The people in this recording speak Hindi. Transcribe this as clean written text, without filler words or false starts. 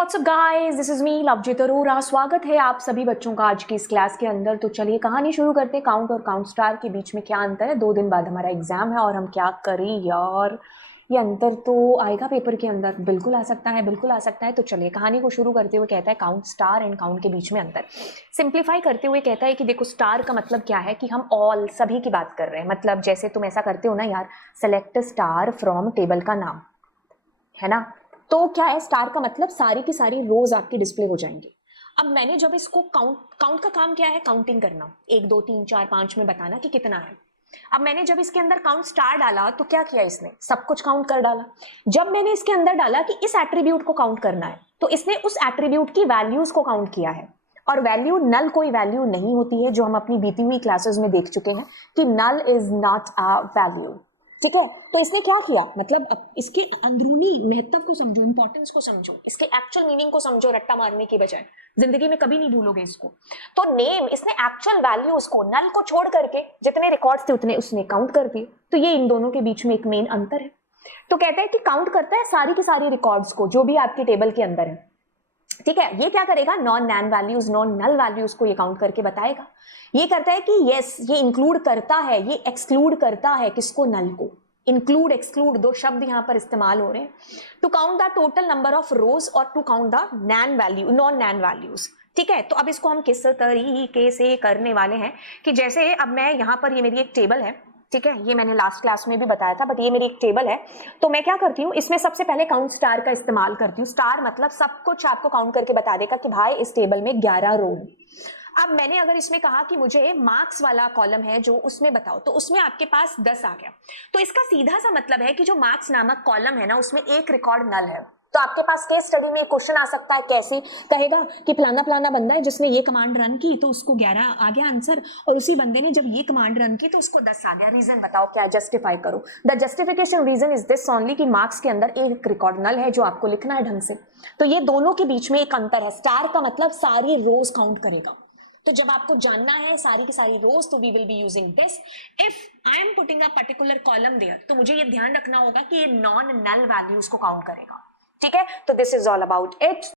WhatsApp guys, this is me Lovejeet Arora. स्वागत है आप सभी बच्चों का आज की इस क्लास के अंदर। तो चलिए कहानी शुरू करते हैं। काउंट और काउंट स्टार के बीच में क्या अंतर है? 2 दिन बाद हमारा एग्जाम है और हम क्या करें यार। ये अंतर तो आएगा पेपर के अंदर, बिल्कुल आ सकता है, बिल्कुल आ सकता है। तो चलिए कहानी को शुरू करते हुए कहता है काउंट स्टार एंड काउंट के बीच में अंतर। सिंप्लीफाई करते हुए कहता है कि देखो स्टार का मतलब क्या है कि हम ऑल सभी की बात कर रहे हैं। मतलब जैसे तुम ऐसा करते हो ना यार, सेलेक्ट स्टार फ्रॉम टेबल का नाम, है ना। तो क्या है, स्टार का मतलब सारी की सारी रोज आपकी डिस्प्ले हो जाएंगी। अब मैंने जब इसको काउंट का काम क्या है? काउंटिंग करना, 1 2 3 4 5 में बताना कि कितना है। अब मैंने जब इसके अंदर काउंट स्टार डाला तो क्या किया इसने? सब कुछ काउंट कर डाला। जब मैंने इसके अंदर डाला कि इस एट्रीब्यूट को काउंट करना है तो इसने उस एट्रीब्यूट की वैल्यूज को काउंट किया है। और वैल्यू नल कोई वैल्यू नहीं होती है, जो हम अपनी बीती हुई क्लासेस में देख चुके हैं कि null is not a value. ठीक है, तो इसने क्या किया, मतलब अब इसके अंदरूनी महत्व को समझो, इंपॉर्टेंस को समझो, इसके एक्चुअल मीनिंग को समझो, रट्टा मारने की बजाय। जिंदगी में कभी नहीं भूलोगे इसको। तो नेम, इसने एक्चुअल वैल्यूज को, नल को छोड़ करके जितने रिकॉर्ड्स थे उतने उसने काउंट कर दिए। तो ये इन दोनों के बीच में एक मेन अंतर है। तो कहते हैं कि काउंट करता है सारी की सारी रिकॉर्ड्स को जो भी आपके टेबल के अंदर है। ठीक है, ये क्या करेगा? Non NaN values, non null values को ये काउंट करके बताएगा। ये करता है कि यस, ये इंक्लूड करता है, ये एक्सक्लूड करता है किसको? नल को। इंक्लूड एक्सक्लूड दो शब्द यहां पर इस्तेमाल हो रहे हैं। To count the total number of rows और to count the NaN value, non NaN values. ठीक है, तो अब इसको हम किस तरीके से करने वाले हैं कि जैसे अब मैं यहां पर, ये मेरी एक टेबल है, ठीक है, ये मैंने लास्ट क्लास में भी बताया था, बट ये मेरी एक टेबल है। तो मैं क्या करती हूँ, इसमें सबसे पहले काउंट स्टार का इस्तेमाल करती हूँ। स्टार मतलब सब कुछ आपको काउंट करके बता देगा कि भाई इस टेबल में 11 रो है। अब मैंने अगर इसमें कहा कि मुझे मार्क्स वाला कॉलम है जो, उसमें बताओ, तो उसमें आपके पास 10 आ गया। तो इसका सीधा सा मतलब है कि जो मार्क्स नामक कॉलम है ना, उसमें एक रिकॉर्ड नल है। तो आपके पास केस स्टडी में क्वेश्चन आ सकता है, कैसे कहेगा कि फलाना फलाना बंदा है जिसने ये कमांड रन की तो उसको 11 आ गया आंसर, और उसी बंदे ने जब ये कमांड रन की तो उसको 10 आ गया। रीजन बताओ क्या, जस्टिफाई करो। The justification reason is this only कि मार्क्स के अंदर एक रिकॉर्ड नल है जो आपको लिखना है ढंग से। तो ये दोनों के बीच में एक अंतर है। स्टार का मतलब सारी रोज काउंट करेगा। तो जब आपको जानना है सारी की सारी रोज, तो we will be using this. If I am putting a particular column there, तो मुझे ये ध्यान रखना होगा कि ये नॉन नल वैल्यूज को काउंट करेगा। ठीक है, तो this is all about it.